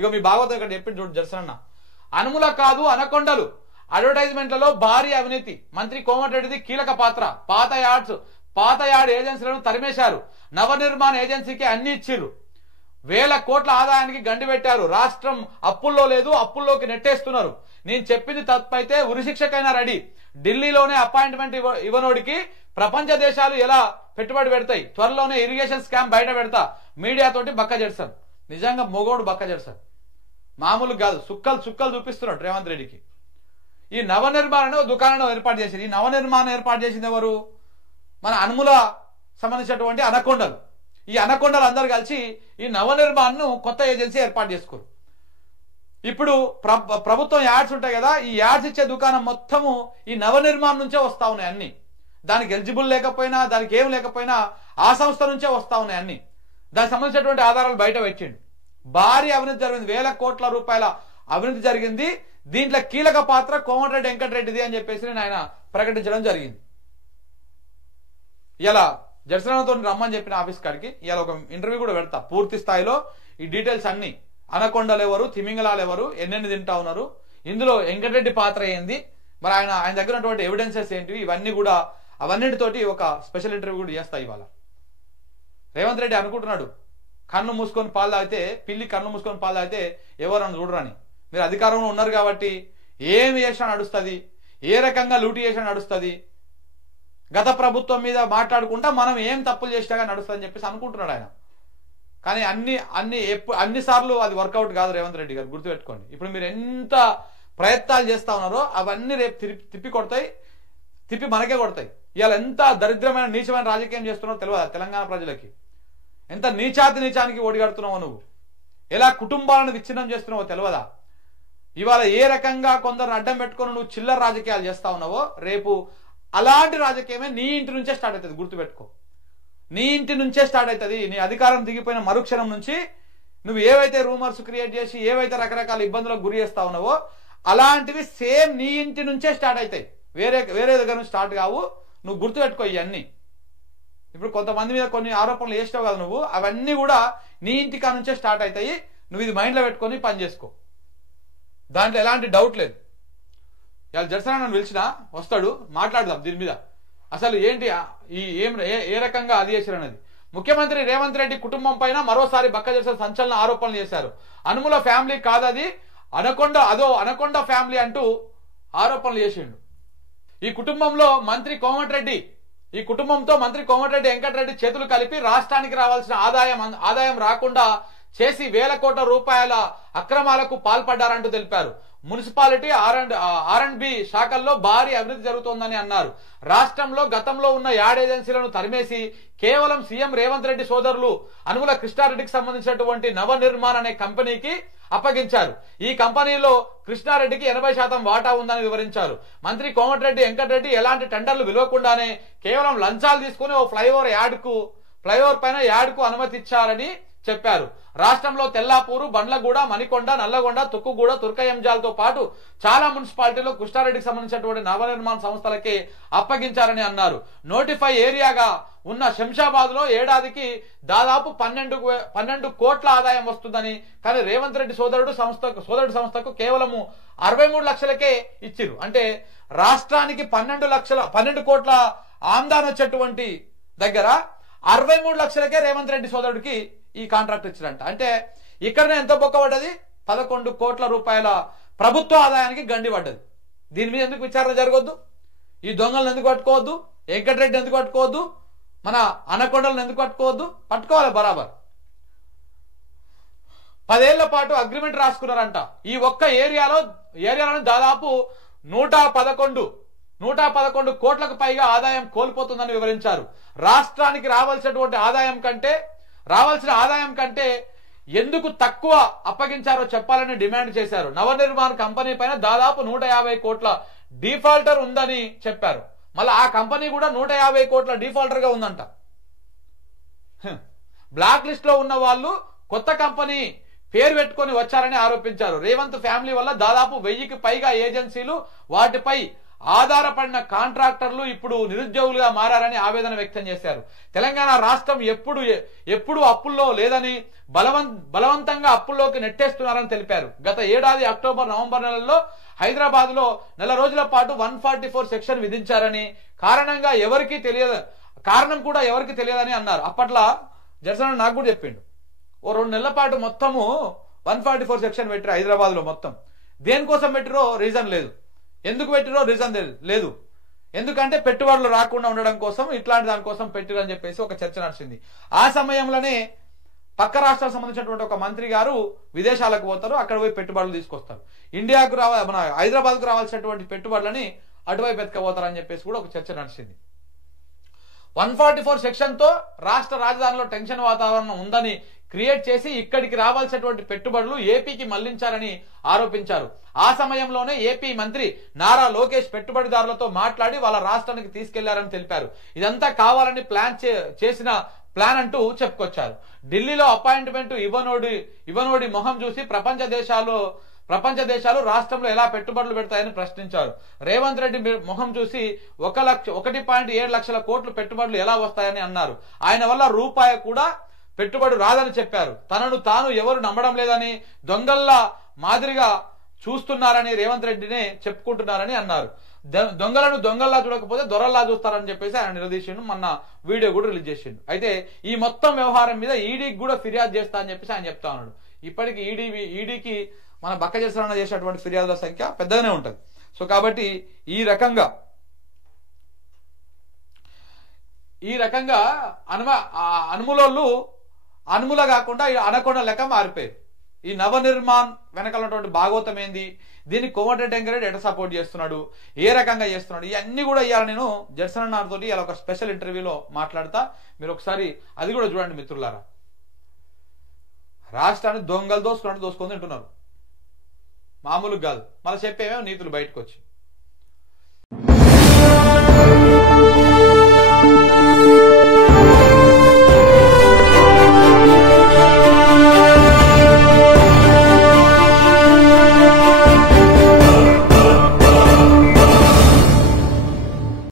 ఇక మీ భాగవతం ఇక్కడ చెప్పింది చూడు జర్సనన్న. అనుముల కాదు అనకొండలు అడ్వర్టైజ్మెంట్లలో భారీ అవినీతి, మంత్రి కోమటిరెడ్డిది కీలక పాత్ర, పాత యార్డ్ ఏజెన్సీలను తరిమేశారు, నవనిర్మాణ ఏజెన్సీకి అన్ని ఇచ్చిర్రు, వేల కోట్ల ఆదాయానికి గండి పెట్టారు, రాష్ట్రం అప్పుల్లో లేదు, అప్పుల్లోకి నెట్టేస్తున్నారు, నేను చెప్పింది తప్పైతే ఉరిశిక్షకైనా రెడీ, ఢిల్లీలోనే అపాయింట్మెంట్ ఇవ్వనోడికి ప్రపంచ దేశాలు ఎలా పెట్టుబడి పెడతాయి, త్వరలోనే ఇరిగేషన్ స్కామ్ బయట పెడతా, మీడియాతోటి బక్క జెడ్సన్. నిజంగా మొగోడు బక్క జెడ్సన్, మామూలు కాదు, చుక్కలు చూపిస్తున్నాడు రేవంత్ రెడ్డికి. ఈ నవనిర్మాణ దుకాణం ఏర్పాటు చేసింది. ఈ నవనిర్మాణం ఏర్పాటు చేసింది ఎవరు? మన అనుముల సంబంధించినటువంటి అనకొండలు. ఈ అనకొండలు అందరు కలిసి ఈ నవనిర్మాణను కొత్త ఏజెన్సీ ఏర్పాటు చేసుకోరు. ఇప్పుడు ప్రభుత్వం యాడ్స్ ఉంటాయి కదా, ఈ యాడ్స్ ఇచ్చే దుకాణం మొత్తము ఈ నవనిర్మాణం నుంచే వస్తా ఉన్నాయి అన్ని. దానికి ఎలిజిబుల్ లేకపోయినా, దానికి ఏం లేకపోయినా ఆ సంస్థ నుంచే వస్తా ఉన్నాయి అన్ని. దానికి సంబంధించినటువంటి ఆధారాలు బయట పెట్టిండు. భారీ అవినీతి జరిగింది, వేల కోట్ల రూపాయల అవినీతి జరిగింది. దీంట్లో కీలక పాత్ర కోమటిరెడ్డి వెంకటరెడ్డిది అని చెప్పేసి నేను ఆయన ప్రకటించడం జరిగింది. ఇలా జడ్సనతో రమ్మని చెప్పిన ఆఫీస్ కాడికి ఇలా ఒక ఇంటర్వ్యూ కూడా పెడతా, పూర్తి స్థాయిలో ఈ డీటెయిల్స్ అన్ని, అనకొండలు ఎవరు, తిమింగలాలు ఎవరు, ఎన్నెన్ని తింటా ఉన్నారు, ఇందులో వెంకటరెడ్డి పాత్ర ఏంది, మరి ఆయన దగ్గర ఉన్నటువంటి ఎవిడెన్సెస్ ఏంటివి, ఇవన్నీ కూడా అవన్నిటితోటి ఒక స్పెషల్ ఇంటర్వ్యూ కూడా చేస్తా. ఇవాళ రేవంత్ రెడ్డి అనుకుంటున్నాడు కన్ను మూసుకొని పాలు తాగితే, పిల్లి కన్ను మూసుకొని పాలు తాగితే ఎవరన్నా చూడరని. మీరు అధికారంలో ఉన్నారు కాబట్టి ఏమి చేసినా నడుస్తుంది, ఏ రకంగా లూటీ చేసినా నడుస్తుంది, గత ప్రభుత్వం మీద మాట్లాడుకుంటా మనం ఏం తప్పులు చేసినా నడుస్తుంది అని చెప్పేసి అనుకుంటున్నాడు ఆయన. కానీ అన్నిసార్లు అది వర్కౌట్ కాదు రేవంత్ రెడ్డి గారు, గుర్తుపెట్టుకోండి. ఇప్పుడు మీరు ఎంత ప్రయత్నాలు చేస్తా ఉన్నారో అవన్నీ రేపు తిప్పి కొడతాయి, తిప్పి మనకే కొడతాయి. ఇవాళ ఎంత దరిద్రమైన నీచమైన రాజకీయం చేస్తున్నారో తెలియదా తెలంగాణ ప్రజలకి? ఎంత నీచానికి ఓడిగడుతున్నావో నువ్వు, ఎలా కుటుంబాలను విచ్ఛిన్నం చేస్తున్నావో తెలియదా? ఇవాళ ఏ రకంగా కొందరు అడ్డం పెట్టుకొని నువ్వు చిల్లర రాజకీయాలు చేస్తా ఉన్నావో, రేపు అలాంటి రాజకీయమే నీ ఇంటి నుంచే స్టార్ట్ అవుతుంది. గుర్తుపెట్టుకో, నీ ఇంటి నుంచే స్టార్ట్ అవుతుంది. నీ అధికారం దిగిపోయిన మరుక్షణం నుంచి నువ్వు ఏవైతే రూమర్స్ క్రియేట్ చేసి ఏవైతే రకరకాల ఇబ్బందులకు గురి చేస్తా ఉన్నావో అలాంటివి సేమ్ నీ ఇంటి నుంచే స్టార్ట్ అవుతాయి, వేరే దగ్గర నుంచి స్టార్ట్ కావు. నువ్వు గుర్తుపెట్టుకో ఇవన్నీ. ఇప్పుడు కొంతమంది మీద కొన్ని ఆరోపణలు చేస్తావు కదా నువ్వు, అవన్నీ కూడా నీ ఇంటికా నుంచే స్టార్ట్ అవుతాయి. నువ్వు ఇది మైండ్లో పెట్టుకొని పని చేసుకో, దాంట్లో ఎలాంటి డౌట్ లేదు. ఇవాళ జడ్సన్ నన్ను పిలిచినా వస్తాడు, మాట్లాడదాం దీని మీద. అసలు ఏంటి ఏ రకంగా అది చేశారనేది. ముఖ్యమంత్రి రేవంత్ రెడ్డి కుటుంబం పైన మరోసారి బక్క జడ్సన్ సంచలన ఆరోపణలు చేశారు. అనుముల ఫ్యామిలీ కాదది, అనకొండ ఫ్యామిలీ అంటూ ఆరోపణలు చేసిండు. ఈ కుటుంబంతో మంత్రి కోమటిరెడ్డి వెంకటరెడ్డి చేతులు కలిపి రాష్ట్రానికి రావాల్సిన ఆదాయం రాకుండా చేసి వేల కోట్ల రూపాయల అక్రమాలకు పాల్పడ్డారంటూ తెలిపారు. మున్సిపాలిటీ ఆర్&బి శాఖల్లో భారీ అవినీతి జరుగుతోందని అన్నారు. రాష్ట్రంలో గతంలో ఉన్న యాడ్ ఏజెన్సీలను తరిమేసి కేవలం సీఎం రేవంత్ రెడ్డి సోదరులు అనుముల కృష్ణారెడ్డికి సంబంధించినటువంటి నవనిర్మాణ్ అనే కంపెనీకి అప్పగించారు. ఈ కంపెనీలో కృష్ణారెడ్డికి 80% వాటా ఉందని వివరించారు. మంత్రి కోమటిరెడ్డి వెంకటరెడ్డి ఎలాంటి టెండర్లు పిలవకుండానే కేవలం లంచాలు తీసుకుని ఓ ఫ్లైఓవర్ పైన యాడ్కు అనుమతి ఇచ్చారని చెప్పారు. రాష్ట్రంలో తెల్లాపూరు, బండ్లగూడ, మణికొండ, నల్లగొండ, తుక్కుగూడ, తుర్కయంజాలతో పాటు చాలా మున్సిపాలిటీలో కృష్ణారెడ్డికి సంబంధించినటువంటి నవనిర్మాణ సంస్థలకి అప్పగించారని అన్నారు. నోటిఫై ఏరియాగా ఉన్న శంషాబాద్ లో ఏడాదికి దాదాపు 12 కోట్ల ఆదాయం వస్తుందని, కానీ రేవంత్ రెడ్డి సోదరుడు సంస్థకు కేవలము 63 లక్షలకే ఇచ్చిరు. అంటే రాష్ట్రానికి 12 కోట్ల ఆమ్దాన్ వచ్చేటువంటి దగ్గర 63 లక్షలకే రేవంత్ రెడ్డి సోదరుడికి ఈ కాంట్రాక్ట్ ఇచ్చారంట. అంటే ఇక్కడనే ఎంత బొక్కబడ్డది? 11 కోట్ల రూపాయల ప్రభుత్వ ఆదాయానికి గండి పడ్డది. దీని మీద ఎందుకు విచారణ జరగొద్దు? ఈ దొంగలను ఎందుకు పట్టుకోవద్దు? వెంకటరెడ్డి ఎందుకు పట్టుకోవద్దు? మన అనకొండలను ఎందుకు పట్టుకోవద్దు? పట్టుకోవాలి బరాబర్. 10 ఏళ్ల పాటు అగ్రిమెంట్ రాసుకున్నారంట. ఈ ఒక్క ఏరియాలో దాదాపు 111 కోట్లకు పైగా ఆదాయం కోల్పోతుందని వివరించారు. రాష్ట్రానికి రావాల్సిన ఆదాయం కంటే ఎందుకు తక్కువ అప్పగించారో చెప్పాలని డిమాండ్ చేశారు. నవనిర్మాణ్ కంపెనీ పైన దాదాపు 150 కోట్ల డిఫాల్టర్ ఉందని చెప్పారు. మళ్ళీ ఆ కంపెనీ కూడా 150 కోట్ల డిఫాల్టర్ గా ఉందంట. బ్లాక్ లిస్ట్ లో ఉన్న వాళ్ళు కొత్త కంపెనీ పేరు పెట్టుకొని వచ్చారని ఆరోపించారు. రేవంత్ ఫ్యామిలీ వల్ల దాదాపు 1000కి పైగా ఏజెన్సీలు, వాటిపై ఆధారపడిన కాంట్రాక్టర్లు ఇప్పుడు నిరుద్యోగులుగా మారారని ఆవేదన వ్యక్తం చేశారు. తెలంగాణ రాష్ట్రం ఎప్పుడు అప్పుల్లో లేదని బలవంతంగా అప్పుల్లోకి నెట్టేస్తున్నారని తెలిపారు. గత ఏడాది అక్టోబర్ నవంబర్ నెలల్లో హైదరాబాద్ లో నెల రోజుల పాటు 144 సెక్షన్ విధించారని కారణం కూడా ఎవరికి తెలియదని అన్నారు. అప్పట్లో జడ్సన్ నాకు కూడా చెప్పిండు, ఓ 2 నెలల పాటు మొత్తము 144 సెక్షన్ పెట్టారు హైదరాబాద్ లో. మొత్తం దేనికోసం పెట్టిరో రీజన్ లేదు, ఎందుకు పెట్టిరో రీజన్ లేదు. ఎందుకంటే పెట్టుబడులు రాకుండా ఉండడం కోసం ఇట్లాంటి దానికోసం పెట్టిరు అని చెప్పేసి ఒక చర్చ నడిచింది. ఆ సమయంలోనే పక్క రాష్ట్రాలకు సంబంధించినటువంటి ఒక మంత్రి గారు విదేశాలకు పోతారు, అక్కడ పోయి పెట్టుబడులు తీసుకొస్తారు. ఇండియాకు మన హైదరాబాద్ కు రావాల్సినటువంటి పెట్టుబడులని అటువైపు ఎత్తుకపోతారని చెప్పేసి కూడా ఒక చర్చ నడిచింది. 144 సెక్షన్ తో రాష్ట్ర రాజధానిలో టెన్షన్ వాతావరణం ఉందని క్రియేట్ చేసి ఇక్కడికి రావాల్సినటువంటి పెట్టుబడులు ఏపీకి మళ్లించారని ఆరోపించారు. ఆ సమయంలోనే ఏపీ మంత్రి నారా లోకేష్ పెట్టుబడిదారులతో మాట్లాడి వాళ్ళ రాష్ట్రానికి తీసుకెళ్లారని తెలిపారు. ఇదంతా కావాలని చేసిన ప్లాన్ అంటూ చెప్పుకొచ్చారు. ఢిల్లీలో అపాయింట్మెంట్ ఇవ్వనోడి మొహం చూసి ప్రపంచ దేశాలు రాష్ట్రంలో ఎలా పెట్టుబడులు పెడతాయని ప్రశ్నించారు. రేవంత్ రెడ్డి మొహం చూసి 1.7 లక్షల కోట్లు పెట్టుబడులు ఎలా వస్తాయని అన్నారు. ఆయన వల్ల రూపాయి కూడా పెట్టుబడి రాదని చెప్పారు. తనను తాను ఎవరు నమ్మడం లేదని, దొంగల్లా మాదిరిగా చూస్తున్నారని రేవంత్ రెడ్డినే చెప్పుకుంటున్నారని అన్నారు. దొంగలను దొంగల్లా చూడకపోతే దొరల్లా చూస్తారని చెప్పేసి ఆయన నిలదీసిండు. మొన్న వీడియో కూడా రిలీజ్ చేసిండు. అయితే ఈ మొత్తం వ్యవహారం మీద ఈడీకి కూడా ఫిర్యాదు చేస్తా అని చెప్పేసి ఆయన చెప్తా ఉన్నాడు. ఇప్పటికి ఈడీకి మన బక్క చేసేటువంటి ఫిర్యాదుల సంఖ్య పెద్దగానే ఉంటది. సో కాబట్టి ఈ రకంగా అనుముల కాకుండా అనకొండ లెక్క మారిపోయారు. ఈ నవనిర్మాణ్ వెనకాల ఉన్నటువంటి భాగవతం ఏంది, దీన్ని కోమటిరెడ్డి వెంకరెడ్డి ఎట సపోర్ట్ చేస్తున్నాడు, ఏ రకంగా చేస్తున్నాడు, ఇవన్నీ కూడా ఇవాళ నేను జడ్సన్ అన్న తోటి ఇలా ఒక స్పెషల్ ఇంటర్వ్యూలో మాట్లాడతా. మీరు ఒకసారి అది కూడా చూడండి మిత్రులారా. రాష్ట్రాన్ని దొంగలు దోసుకున్నట్టు దోసుకొని తింటున్నారు, మామూలుగా కాదు. మళ్ళీ చెప్పేమేమో నీతులు బయటకు వచ్చి